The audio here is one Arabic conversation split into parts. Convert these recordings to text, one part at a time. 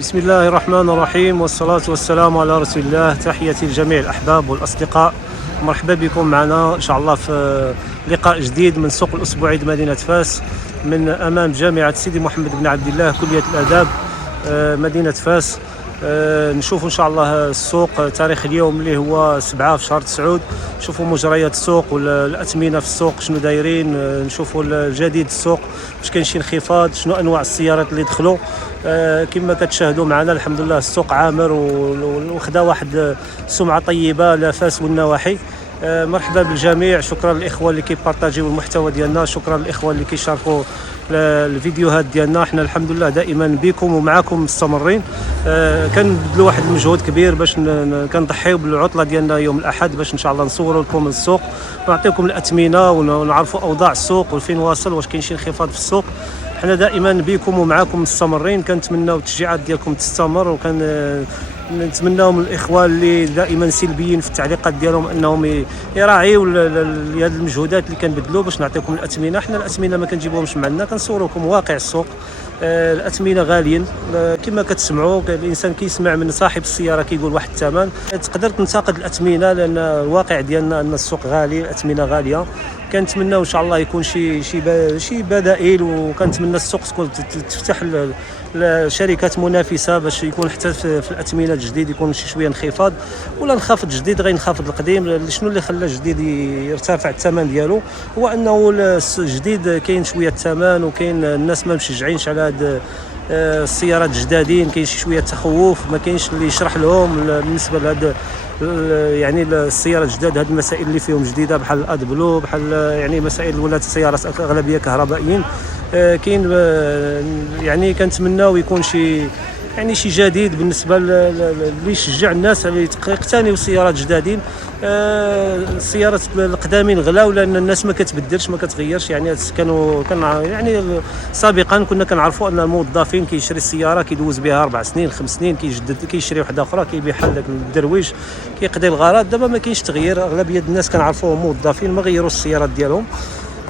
بسم الله الرحمن الرحيم، والصلاة والسلام على رسول الله. تحياتي لجميع الأحباب والأصدقاء، مرحبا بكم معنا إن شاء الله في لقاء جديد من سوق الأسبوعي مدينة فاس، من أمام جامعة سيدي محمد بن عبد الله كلية الآداب مدينة فاس. نشوفوا ان شاء الله السوق تاريخ اليوم اللي هو 7 في شهر 9. نشوفوا مجريات السوق والاثمنه في السوق شنو دايرين، نشوفوا الجديد السوق واش كاين شي انخفاض، شنو انواع السيارات اللي دخلوا. كما كتشاهدوا معنا الحمد لله السوق عامر وخدا واحد سمعه طيبه لفاس والنواحي. مرحبا بالجميع، شكرا للاخوه اللي كيبارطاجيو المحتوى ديالنا، شكرا للاخوه اللي كيشاركوا الفيديوهات ديالنا. احنا الحمد لله دائما بكم ومعكم مستمرين. كنبذلوا واحد المجهود كبير باش كنضحيو بالعطله ديالنا يوم الاحد باش ان شاء الله نصوروا لكم السوق ونعطيكم الاثمنه ونعرفوا اوضاع السوق وفين واصل، واش كاين شي انخفاض في السوق. احنا دائما بكم ومعكم مستمرين، كنتمناو التشجيعات ديالكم تستمر، نتمناو من الاخوه اللي دائما سلبيين في التعليقات ديالهم انهم يراعيوا هذه المجهودات اللي كنبذلوا باش نعطيكم الاثمنه. احنا الاثمنه ما كنجيبوهمش معنا، كنصوروا لكم واقع السوق. الاثمنه غاليين كما كتسمعوا، الانسان كيسمع من صاحب السياره كيقول واحد الثمن، تقدر تنتقد الاثمنه لان الواقع ديالنا ان السوق غالي، الاثمنه غاليه. كنتمناو ان شاء الله يكون شي بدائل، وكنتمنى السوق تكون تفتح لشركات منافسه باش يكون حتى في الاثمنه الجديد يكون شي شويه انخفاض، ولا نخفض جديد غينخفض القديم. شنو اللي خلى الجديد يرتفع الثمن ديالو؟ هو انه الجديد كاين شويه الثمن، وكاين الناس ما مشجعينش على هاد السيارات الجدادين، كاين شي شويه تخوف، ما كاينش اللي يشرح لهم بالنسبه لهاد يعني السيارات الجداد. هاد المسائل اللي فيهم جديده بحال الاد بلو، بحال يعني مسائل ولات السيارات اغلبيه كهربائيين. كاين يعني كنتمناو يكون شي جديد بالنسبه اللي يشجع الناس اللي يقتنيوا سيارات جدادين. السيارات القدامين غلاو لان الناس ما كتبدلش ما كتغيرش. يعني كان يعني سابقا كنا كنعرفوا ان الموظفين كيشري السياره كيدوز بها 4 سنين 5 سنين كيجدد، كيشري وحده اخرى كيبيع بحال داك الدرويش كيقضي الغرض. دابا ما كاينش تغيير، اغلبيه الناس كنعرفوهم موظفين ما غيروا السيارات ديالهم.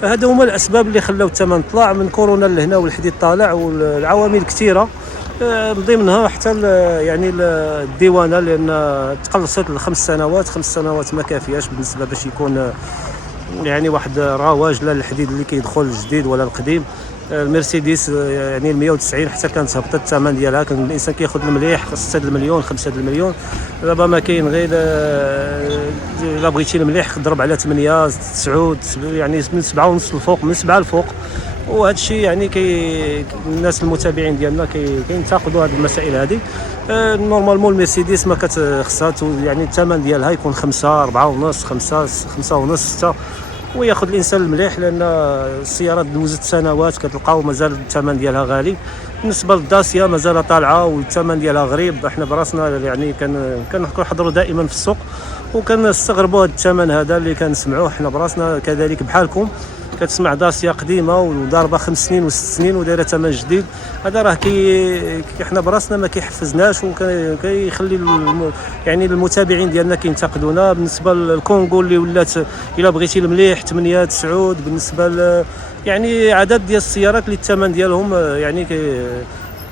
هذا هما الاسباب اللي خلاو الثمن طلع من كورونا لهنا والحديد طالع، والعوامل كثيره من ضمنها حتى يعني الديوانه، لان تقلصت ل5 سنوات. 5 سنوات ما كافياش بالنسبه باش يكون يعني واحد رواج لا الحديد اللي كيدخل الجديد ولا القديم. المرسيدس يعني 190 حتى كانت هبطت الثمن ديالها، كان الانسان كياخذ المليح 6 المليون 5 المليون. دابا ما كاين غير الا بغيتي المليح ضرب على 8 9 يعني من 7 ونص الفوق، من 7 الفوق. وهذا الشيء يعني الناس المتابعين ديالنا كينتقدوا هذه المسائل هذه. نورمالمون المرسيدس ما كتخصها يعني الثمن ديالها يكون 5 4 ونص 5 ونص 6، وياخذ الانسان المليح لان السيارات دوزت سنوات كتلقاو مازال الثمن ديالها غالي. بالنسبه للداسيا مازال طالعه والثمن ديالها غريب. احنا براسنا يعني كنحضروا دائما في السوق وكنستغربوا هذا الثمن هذا اللي كنسمعوه. احنا براسنا كذلك بحالكم كتسمع داسيا قديمه وضاربه 5 سنين و6 سنين ودايره ثمن جديد. هذا راه احنا براسنا ما كيحفزناش وكيخلي يعني المتابعين ديالنا كينتقدونا. بالنسبه للكونغو اللي ولات الا بغيتي المليح 8 9. بالنسبه يعني عدد ديال السيارات اللي الثمن ديالهم يعني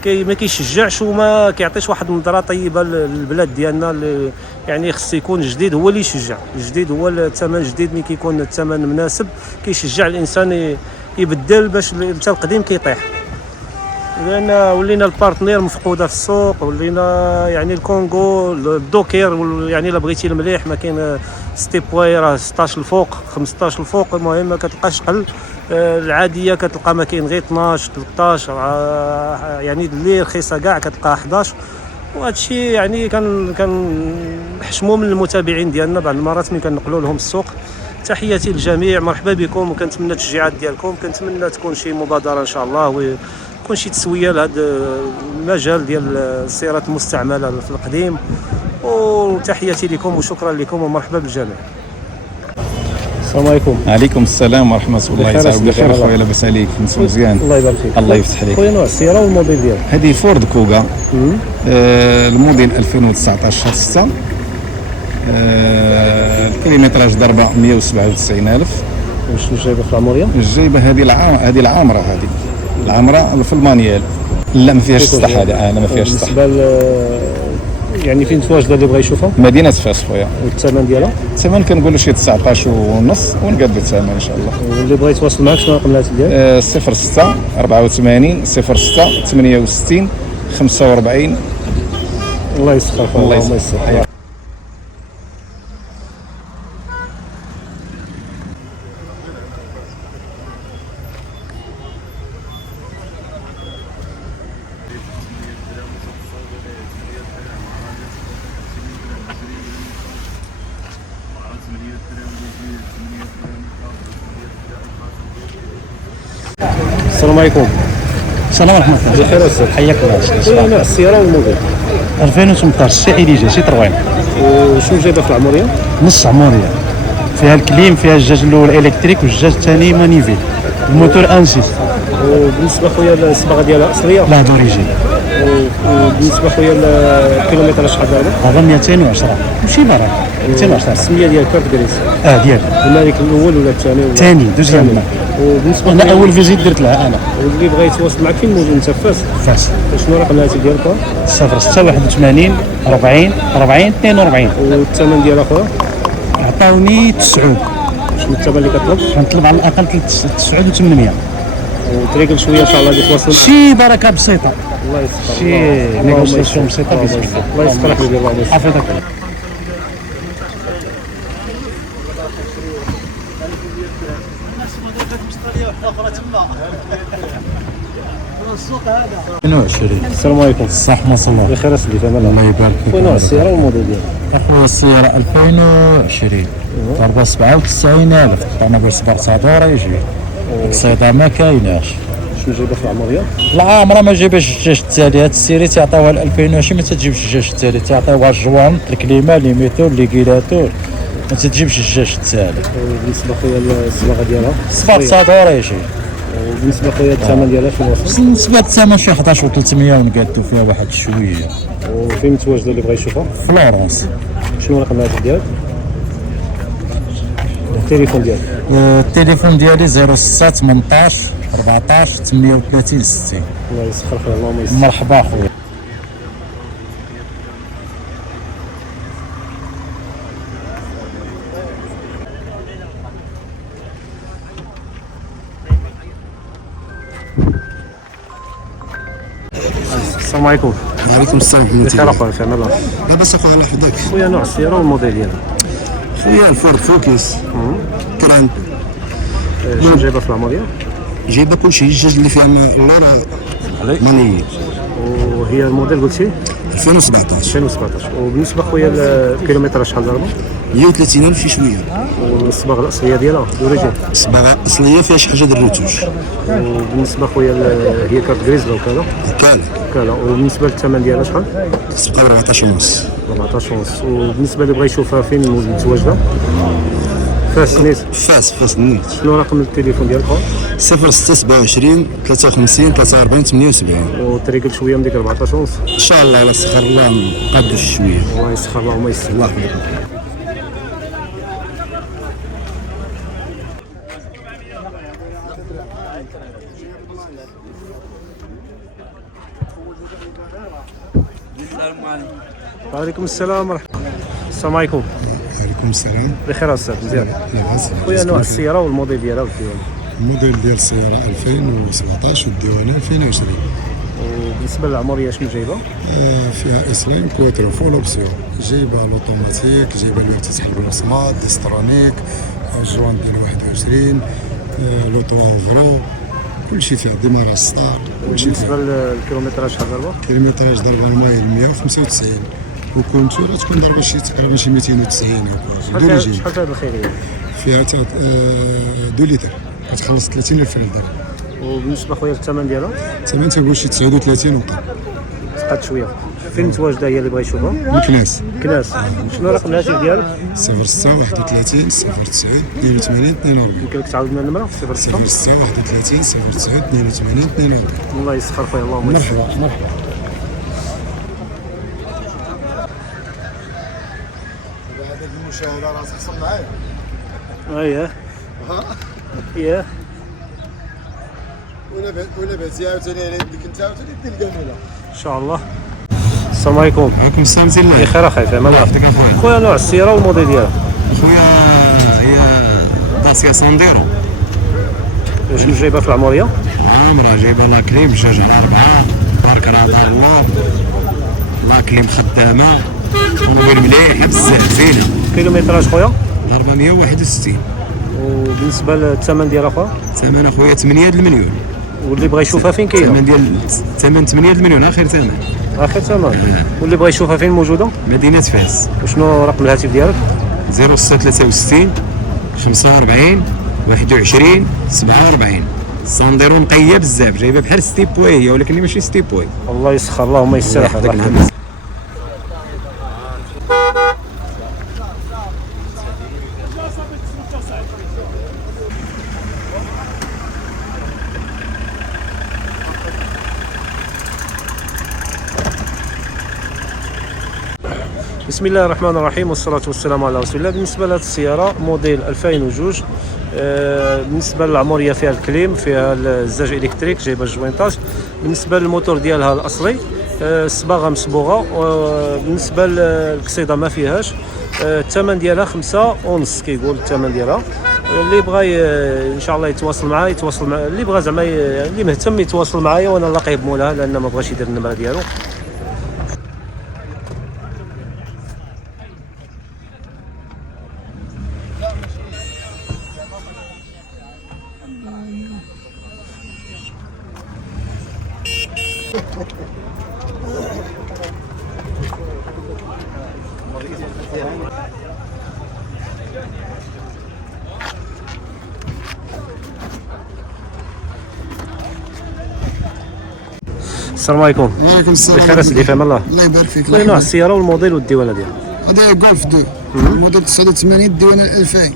ما كيشجعش وما كيعطيش واحد النظره طيبه للبلاد ديالنا. اللي يعني خص يكون جديد هو اللي يشجع، الجديد هو الثمن جديد. ملي كيكون الثمن مناسب كيشجع الانسان يبدل، باش حتى القديم كيطيح. لان ولينا البارتنير مفقوده في السوق، ولينا يعني الكونغو الدوكير يعني الا بغيتي المليح ما كاين ستيبواي راه 16 الفوق 15 الفوق، المهم ما كتلقاش قل. العاديه كتلقى ما كاين غير 12 13 يعني اللي رخيصه كاع كتلقى 11. وهذا الشيء يعني كنحشموا من المتابعين ديالنا بعض المرات ملي كنقولوا لهم السوق. تحياتي للجميع، مرحبا بكم، وكنتمنى التشجيعات ديالكم، كنتمنى تكون شي مبادره ان شاء الله ويكون شي تسويه لهذا المجال ديال السيارات المستعمله في القديم. وتحياتي لكم وشكرا لكم ومرحبا بالجميع. السلام عليكم. وعليكم السلام ورحمه الله تعالى. بخير خويا، لاباس عليك؟ انت مزيان؟ الله يبارك فيك. الله يفتح عليك. خويا نوع السياره والموديل ديالها؟ هذه فورد كوغا الموديل 2019 شهر 6. الكيلومتراج ضربه 197,000. واش جايبه في العمريه؟ جايبه هذه العامره، هذه العامره في المانيال. لا ما فيهاش فيكم الصح هذا، انا ما فيهاش الصح. بالنسبه يعني فين متواجده اللي بغى يشوفها؟ مدينه فاس خويا. والثمن ديالها؟ الثمن كنقولوا شي 19 ونص ونقاد الثمن ان شاء الله. واللي بغى يتواصل معك شنو رقم الهاتف ديالك؟ 06 84 06 68 45. الله يسخر خويا، الله اللهم يسخر. يسر. السلام عليكم. السلام ورحمة الله. بخير استاذ. حياك الله. شنو نوع السياره والموديل؟ 2018 سي إليجي سي تروين وشنو جايبه في العمريه؟ نص عمرية، فيها الكليم، فيها الجاج الأول إلكتريك والجاج الثاني مانيفي، الموتور أنسيس. وبالنسبه خويا الصباغه ديالها اصليه؟ لا دوريجين. وبالنسبه خويا الكيلومتر شحال دابا؟ هذا 210 ماشي برا 210. السميه ديال كارت جريس ديالي المالك الاول ولا الثاني؟ الثاني دوزيام مارك. وبالنسبه أنا خويا أول فيزيت درت لها أنا واللي بغى يتواصل معك فين موجود انت في فاس؟ فاس. شنو رقم الهاتف ديالك؟ 06 81 40 40 42. والثمن ديالها خويا؟ عطاوني 9. شنو الثمن اللي كطلب؟ كنطلب على الأقل 9 و800. وتريقل شويه ان شاء الله يتواصل معك. شي بركة بسيطة، الله يسخر. شي نيغوسياسيون بسيطة بسم الله. الله يسخر حبيبي، الله يسخر. حفظك الله. السلام عليكم. الصحة والسلامة. بخير اسيدي، تمام. الله يبارك فيك. خويا نوع السياره والموديل ديالها؟ أخويا السيارة 2020 ضربة 97,000 طنابل سبار صادورة يجي الصيدة ما كايناش. شنو جايبه في العمريه؟ لا عمرها ما جايباش الجاج التالي، هاد السيري تيعطيوها 2020 ما تجيبش الجاج التالي، تيعطيوها الجوان الكليمة لي ميتور لي كيلاتور، ما تجيبش الجاج التالي. وبالنسبه خويا الصباغه ديالها؟ سبار صادورة يجي. وبالنسبه خويا الثمن ديالها شنو وصل؟ بالنسبة للثمن شي 11 و300 ونقادو فيها واحد شوية. وفين متواجده اللي بغى يشوفها؟ فلورنس. شنو رقم الهاتف ديالك؟ التليفون ديالك؟ التليفون ديالي 06 18 14 38 60. الله يسخر خويا، اللهم يسخر. مرحبا خويا. السلام عليكم. وعليكم السلام ورحمة بخير الله. اخويا، تمام. لاباس اخويا الله يحفظك. خويا نوع السياره والموديل ديالها؟ خويا الفورد فوكس كران شنو جايبه في العمريه؟ جايبه كلشي، الجاج اللي فيها اللور ماني وهي الموديل قلتي 2017 2017. وبالنسبه خويا الكيلومتر شحال ضربه؟ 130,000 شي شويه. والصباغه الاصليه ديالها دوريجين؟ صباغه اصليه فيها شي حاجه د الرتوش وبالنسبه خويا هي كارت جريز ولا كذا؟ كامل. كذا. وبالنسبه للثمن ديالها شحال؟ تبقى ب 14 ونص. 14 ونص. وبالنسبه اللي بغى يشوفها فين متواجده؟ فاس نيت. فاس نيت. شنو رقم التليفون ديالك؟ 0627 53 43 78. وتريقل شويه من ديك 14 ونص. ان شاء الله على سخر الله نقادو شويه. الله يسخر، اللهم يسر. الله يحفظك. وعليكم السلام ورحمه الله. السلام عليكم. وعليكم السلام. بخير استاذ، مزيان. لاباس. خويا نوع السياره والموديل ديالها والديوان؟ الموديل ديال السيارة 2017 والديوانة 2020. وبالنسبه للعمريه شنو جايبه؟ فيها اسلام كواترو فول اوبسيون، جايبه لوطوماتيك، جايبه اللي تفتح البلاصمات ديسترونيك، جوان ديال 21، لوطو اوفرو، كلشي فيها ديماراج ستار، كلشي بالنسبه فيها. للكيلومتراج شحال ضربه؟ كيلومتراج ضربه المايل 195، وكونتورا تكون ضربه شي تقريبا شي 290 هكا دوريجين. شحال فيها الخيريه؟ فيها 2 لتر، كتخلص 30,000 لتر. وبالنسبه خويا الثمن ديالها؟ الثمن تنقول شي 39 وطن. سقط شويه. فين متواجده هي اللي بغى يشوفها؟ مكناس كناس. شنو رقم الهاتف ديالك؟ 06 31 09 82 42. يمكن لك تعاود لنا النمره؟ 06. 06 31 09 82 42. الله يسخر خويا، اللهم يسخر. مرحبا مرحبا. هذاك المشاهده راه تحصل معايا. اييه. اييه. ولا بعتي عاوتاني على يدك انت عاوتاني دير الكامله. ان شاء الله. السلام عليكم. عليكم السلام زين الله بخير اخي، فاهم الله يحفظك اخويا. خويا نوع السياره والموديل ديالها. خويا هي داسيا سانديرو شنو جايبها في العمريه؟ عامره، جايبه لا كليم 2 على 4 بارك راه الله، لا كليم خدامه، طوموبيل مليحه بزاف زينه. كيلومتراج خويا؟ 461. وبالنسبه للثمن ديالها خويا؟ ثمن اخويا 8 المليون. واللي بغى يشوفها فين كاينه؟ ثمن 8 المليون اخر ثمن. اخر ثمن. واللي بغى يشوفها فين موجوده؟ مدينه فاس. وشنو رقم الهاتف ديالك؟ 0663 45 21 47. سانديرو نقيه بزاف، جايبه بحال ستيب واي هي ولكن ماشي ستيب واي. الله يسخر، اللهم يسر اخي. الله يحفظك. بسم الله الرحمن الرحيم والصلاة والسلام على رسول الله. بالنسبة لهذه السيارة موديل 2002، بالنسبة للعمرية فيها الكليم، فيها الزاج الكتريك، جايبة الجوينتاج. بالنسبة للموتور ديالها الأصلي الصباغة مصبوغة. بالنسبة للقصيدة ما فيهاش. الثمن ديالها 5.5 كيقول الثمن ديالها. اللي بغى ان شاء الله يتواصل معايا يتواصل مع اللي بغى زعما اللي مهتم يتواصل معايا وانا نلاقيه بمولها، لان ما بغاش يدير النمره ديالو. السلام عليكم. وعليكم السلام. بخير اسيدي، فهم الله. الله يبارك فيك. خويا نوع السياره والموديل والديوانه ديالها؟ هذا جولف 2 موديل 89 الديوانه 2000.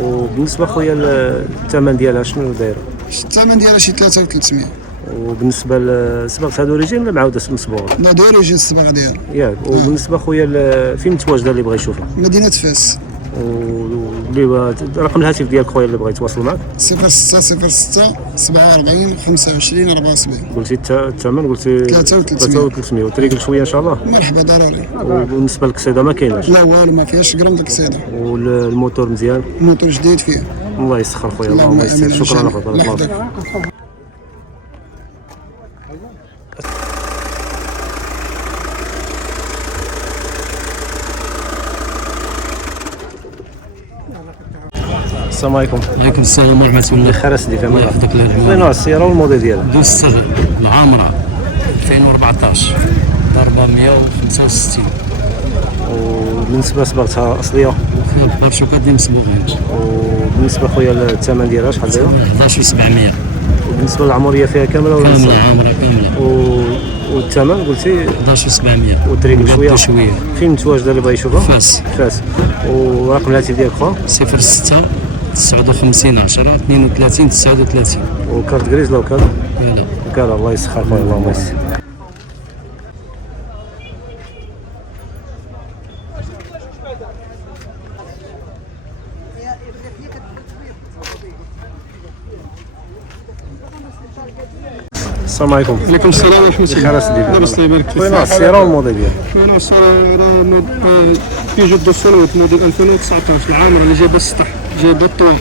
وبالنسبه خويا الثمن ديالها شنو داير؟ الثمن ديالها شي 3300. وبالنسبه للصباغ هادو ريجين ولا معاوده مصبوغه؟ لا ديالو يجي الصباغ ديالو ياك. وبالنسبه خويا فين متواجده اللي بغى يشوفها؟ مدينه فاس. واللي رقم الهاتف ديالك خويا اللي بغى يتواصل معك؟ 0606 47 25 74. قلتي الثمن قلتي 3300. وطريق شويه ان شاء الله. مرحبا ضروري. وبالنسبه للقصيده ما كايناش؟ لا والو، ما فيهاش جرام ديك السيده. والموتور مزيان؟ الموتور جديد فيه. الله يسخر خويا، اللهم اللهم يسر. آمين. شكرا اخويا، بارك الله فيك. السلام عليكم. وعليكم السلام ورحمه الله. بخير اسيدي، فهم الله. يحفظك الله. خويا نوع السياره والموديل ديالها؟ دوس العامره 2014 465. وبالنسبه لصباغتها اصليه؟ فيها بارشوكات ديال مصبوغين. وبالنسبه خويا للثمن ديالها شحال دايره؟ 11700. وبالنسبه للعمريه فيها كامله ولا كامله نص؟ عامره كامله. والثمن قلتي 11700. والطريق بشويه؟ شويه. فين متواجده اللي بغى يشوفها؟ فاس. فاس. ورقم الهاتف ديالك خويا؟ 06 59 10 32 39. وكارت غريز لا وكاله؟ لا وكاله. الله يسخر خويا، اللهم يسر. السلام عليكم. وعليكم السلام ورحمة الله. بخير اسيدي، لاباس الله يبارك فيك. خويا نوع السياره والموديل ديالها؟ خويا السيارة بيجو 200 موديل 2019 العامرة اللي جايبة السطح، جايبة الطوا،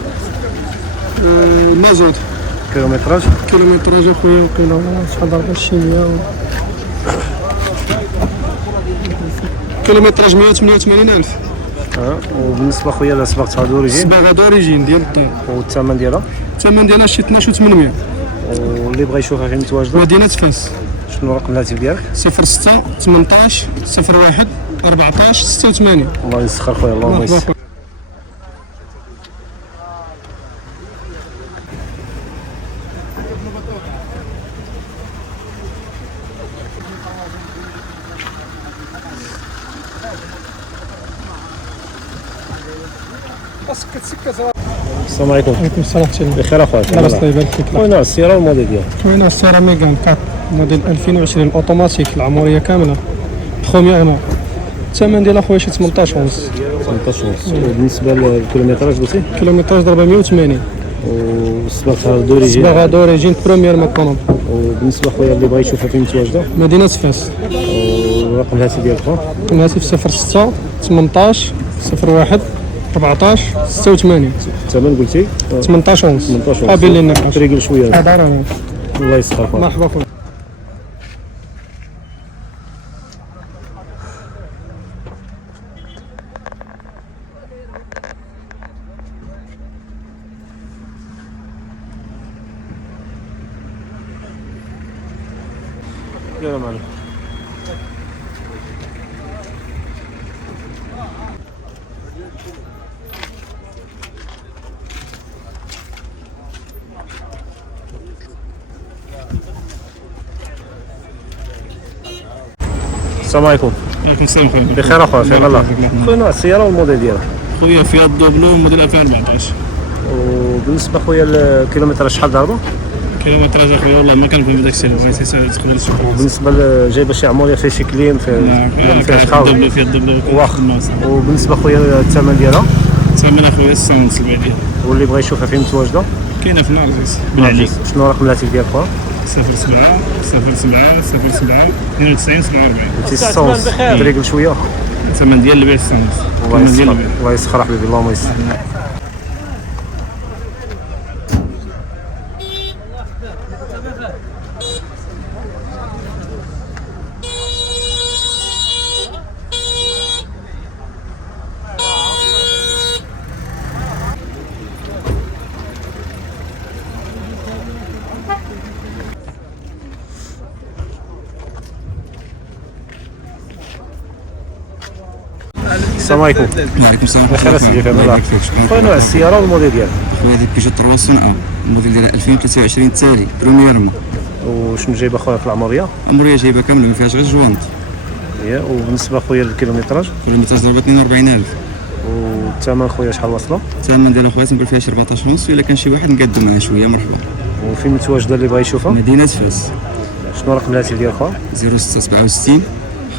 مازوت. كيلومتراج؟ كيلومتراج اخويا وقيلا شحال ضربة شي 100 كيلومتراج 188,000. وبالنسبه خويا لصباغتها دوريجين؟ صباغة دوريجين ديال الطوا. والثمن ديالها؟ الثمن ديالها شي 12,800. واللي بغى يشوفها فين متواجده؟ مدينة فاس. شنو رقم الهاتف ديالك؟ 06 18 01 14 86. الله يسخر خويا، اللهم يسر. السلام عليكم. وعليكم السلام ورحمة الله. بخير اخويا، لاباس الله يبارك فيك. خويا نوع السياره والموديل ديالها؟ خويا السيارة ميغان 4 موديل 2020 اوتوماتيك العمرية كاملة بخومييغ نوع. الثمن ديالها خويا شي 18 ونص. 18 ونص. وبالنسبه للكيلومتراج قلتي؟ كيلومتراج ضربة 180. والصباغ دوريجين. صباغه دوريجين بروميير مارك. وبالنسبه خويا اللي بغا يشوفها فين متواجده، مدينه فاس. ورقم الهاتف ديالك خويا؟ رقم الهاتف 06 18 01 14 86. الثمن قلتي 18 ونص. 18 قابل للنقاش. تريقل شويه. حاضر. الله يسخر خويا. مرحبا خويا. يلا معنا. السلام عليكم. عليكم السلام خويا. بخير اخويا، فين الله؟ خويا نوع السياره والموديل ديالها. خويا فيها الدوبلو موديل 2014. وبالنسبه خويا الكيلومتر شحال ضربه؟ كيلومتراج اخويا والله ما كنكون بداك الشيء، بغيت تقدر تشوف. بالنسبه جايبه شي عموريه فيها شي كليم فيها شحال؟ الدوبلو فيها الدوبلو. واخا. وبالنسبه خويا الثمن ديالها؟ الثمن اخويا 670 ديال. واللي بغى يشوفها فين متواجده؟ كاينه في العزيز بالعلي. شنو رقم الهاتف ديالك خويا؟ 07 07 07 92 47. قلتي 6 ونص. تريقل شويه. الثمن ديال البيع 6 ونص. الثمن ديال البيع. الله يسخر حبيبي، اللهم يسر. السلام عليكم. وعليكم السلام. بخير اسيدي، فين الله؟ خويا نوع السياره والموديل ديالها؟ خويا هذه بيجو 300 الموديل ديالها 2023 التالي برومييرمون. وشنو جايبه خويا في العمريه؟ عمريه جايبه كامله ما فيهاش غير جوانط. وبالنسبه خويا للكيلومتراج؟ كيلومتراج ضربه 42000. والثمن خويا شحال واصله؟ الثمن ديالها خويا تنقول فيها شي 14 ونص، الا كان شي واحد نقادو معاه شويه مرحبا. وفين متواجده اللي بغا يشوفها؟ مدينه فاس. شنو رقم الهاتف ديال خويا؟ 0667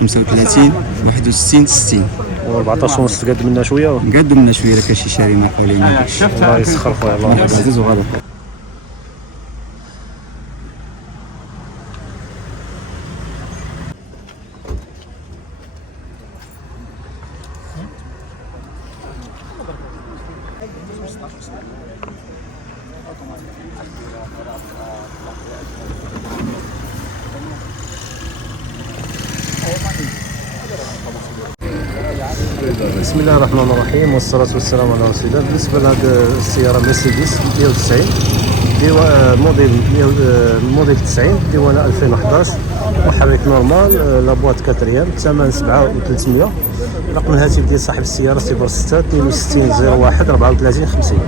35 61 60. و14 ونص تقاد منها شويه؟ نقادو منها شويه، الا كان شي شاري ما قولينا. الله يسخر خويا، الله يسخر. عزيز وغالي. بسم الله الرحمن الرحيم والصلاة والسلام على رسول الله. بالنسبة لهذه السيارة مرسيدس 190 موديل 90 ديوانة 2011، محرك نورمال، لابواط كاتريام، الثمن 7300. رقم الهاتف ديال صاحب السيارة 06 62 01 34 50.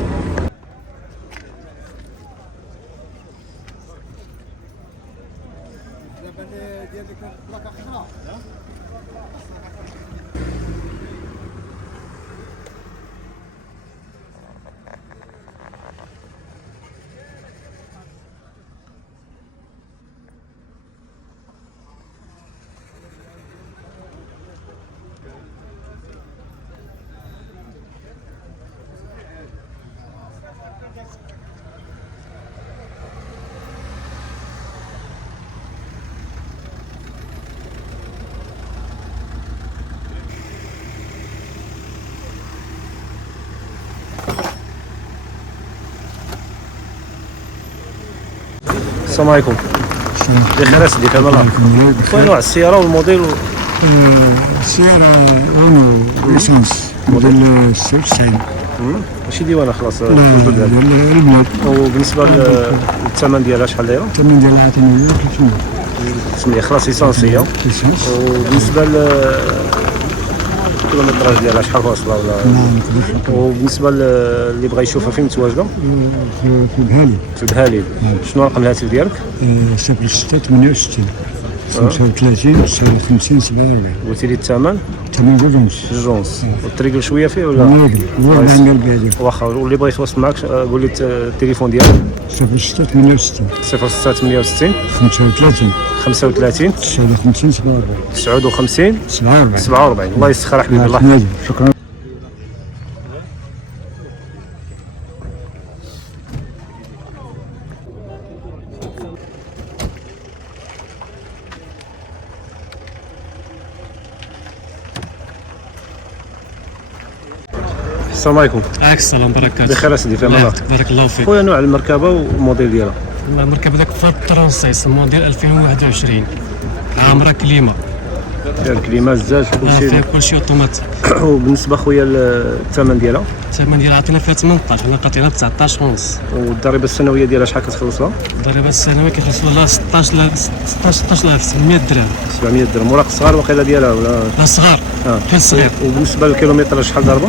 السلام عليكم. بخير اسيدي، فين الله؟ خويا نوع السيارة والموديل؟ السيارة رونو ليسونس موديل 96. ماشي ديوانة خلاص. البلاد. وبالنسبة للثمن ديالها شحال دايرة؟ الثمن ديالها عطيني 300. 300 خلاص ليسونسية. ليسونس. وبالنسبة الكيلومتراج ديالها شحال واصلة ولا؟ وبالنسبة اللي بغا يشوفها فين متواجدة؟ في بهالي. في بهالي. شنو رقم الهاتف ديالك؟ 06 68 35 59 47. قلتي لي الثمن؟ الثمن جوج ونص. جوج ونص. وتريقل شوية فيه ولا؟ هو 40 قلبي هذيك. واخا. واللي بغا يتواصل معاك قول لي التليفون ديالك. 06 68 06 68 35 35 59 59 47. 47. الله يسخر حبيبي، الله يحفظك. شكرا. السلام عليكم. عليك السلام بركات. بخير اسيدي في امان الله. بارك الله فيك. خويا نوع المركبه والموديل ديالها. المركبه داك فورد ترونسيس موديل 2021 عامره كليما فيها الكليمه الزاج فيها كلشي. كلشي اوتوماتيك. وبالنسبه خويا الثمن ديالها الثمن ديالها عطينا فيها 18 حنا قاطعين 19 ونص. والضريبه السنويه ديالها شحال كتخلصها؟ الضريبه السنويه كيخلصوا لها 16700 درهم. 700 درهم. وراك الصغار واقيلا ديالها ولا؟ لا صغار كان صغير. وبالنسبه للكيلومتر شحال ضربه؟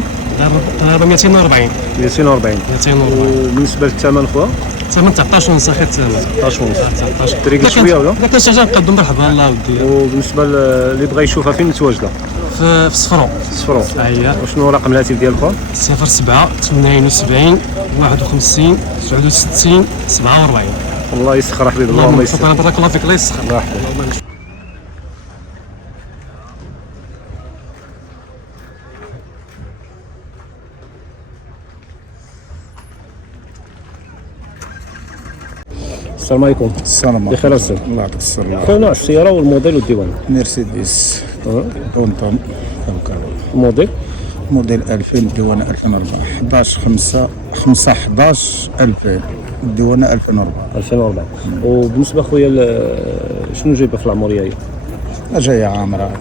دابا 240 240. 240 وبالنسبه للثمن خويا الثمن 19 ونص اخي الثمن 19 ونص. 19 تريقل شويه ولا؟ اذا كان شي حاجه نقدم مرحبا الله ودي. وبالنسبه اللي بغى يشوفها فين متواجده؟ في صفرو صفرو. هي وشنو رقم الهاتف ديال خويا؟ 07 78 51 69 47. الله يسخر حبيبي. اللهم اللهم يسخر. شكرا بارك الله فيك الله يسخر. الله يحفظك. السلام عليكم. السلام عليكم. بخير أستاذ. الله يعطيك الصحة. خويا نوع السياره والموديل والديوان. مرسيدس طونطون الموديل موديل 2000 الديوانة 2004 11 5 5 11 2000 الديوانة 2004 2004. وبالنسبه خويا شنو جايبه في العمريه هي؟ جاية عامرة.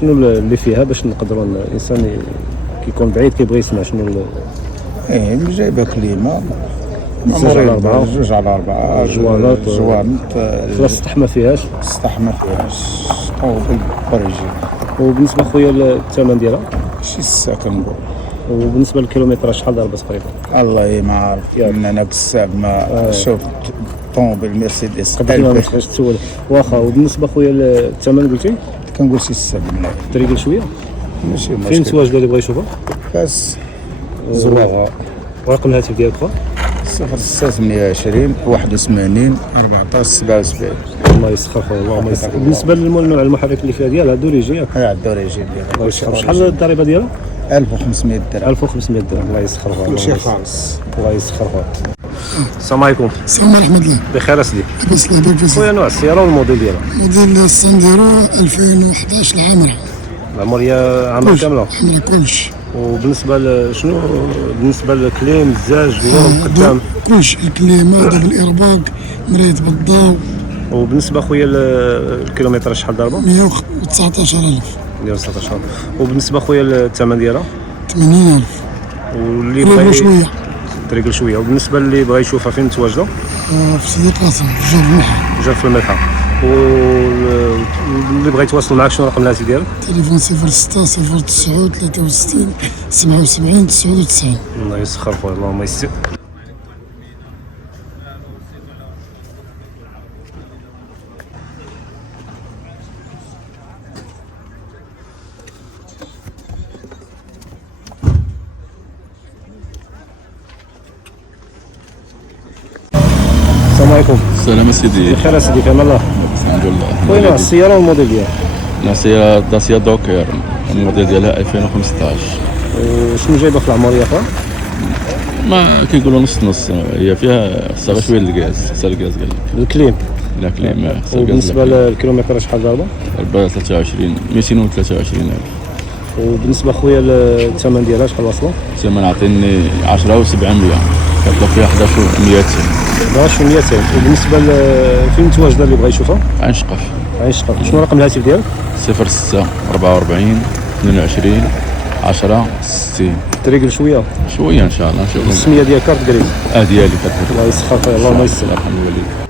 شنو اللي فيها باش نقدروا الانسان كيكون بعيد كيبغي يسمع شنو ايه جايبة كليمة زوج على أربعة. جوج على 4 جوانات. جوانات لا السطح ما فيهاش. السطح ما فيهاش طوبل بريجي وبالنسبه خويا الثمن ديالها شي الساكن نقول وبالنسبه للكيلومتر شحال ضربه تقريبا؟ الله ما عارف من انا كساب ما شفت طوموبيل مرسيدس قبل ما تبقاش تسول واخا. وبالنسبه خويا الثمن قلتي كنقول شي 7 ملايين تريقل شويه. ماشي فين مشكل متواجده اللي بغى يشوفها؟ بس زواغة ورقم الهاتف ديالك خويا؟ 0620 81 14 77 الله يسخر خويا اللهم يسخر. بالنسبه للنوع المحرك اللي فيها ديالها دوريجي ياك؟ هاي الدوريجي ديالها شحال الضريبه ديالها؟ 1500 درهم 1500 درهم. الله يسخر خويا. كلشي خالص. الله يسخر خويا. السلام عليكم. السلام عليكم ورحمة الله. بخير اسيدي. بس الله يبارك فيك. خويا نوع السياره والموديل ديالها؟ موديل سانديرو 2011 العامرة. العمريه عامه كامله. عامرة كلش. وبالنسبه شنو بالنسبه للكليم الزاج اللون قدام؟ كلش الكليمة دبل إيرباك مريت بالضوء. وبالنسبه خويا الكيلومتر شحال ضربه؟ 119,000. ديال 19. وبالنسبه خويا الثمن ديالها؟ 80,000. واللي قريبة بغى شوية. تريقل شويه. وبالنسبه اللي بغى يشوفها فين متواجده؟ في سيدي قاسم في جاب المحا. جا في الملحه. واللي بغى يتواصل معك شنو رقم الهاتف ديالك؟ تليفون 06 09 63 77 99. الله يسخر خويا اللهم يسر. السلام عليكم. سلام سيدي. بخير اسيدي في امان الله. الحمد لله. خويا نوع السياره والموديل ديالها؟ ناسيا داسيا دوكر الموديل ديالها 2015. وشنو جايبه في العمريه خويا؟ ما كيقولوا نص نص، هي فيها خصها شويه الغاز، خصها الغاز قال لك. الكليم. لا كليما. وبالنسبه للكيلومتر شحال ضربه؟ 23 223 الف. وبالنسبه خويا الثمن ديالها شحال واصله؟ ثمن عطيني 10 و700 كتطلب فيها 11 و 200. 11 و 200. وبالنسبه فين متواجده اللي بغى يشوفها؟ عين شقف. عين شقف. شنو رقم الهاتف ديالك؟ 06 44 22 10 60. تريقل شويه. شويه ان شاء الله نشوف. السميه ديال كارت كريم. ديالي كتبت. الله يسخر خويا اللهم يسر. الحمد لله.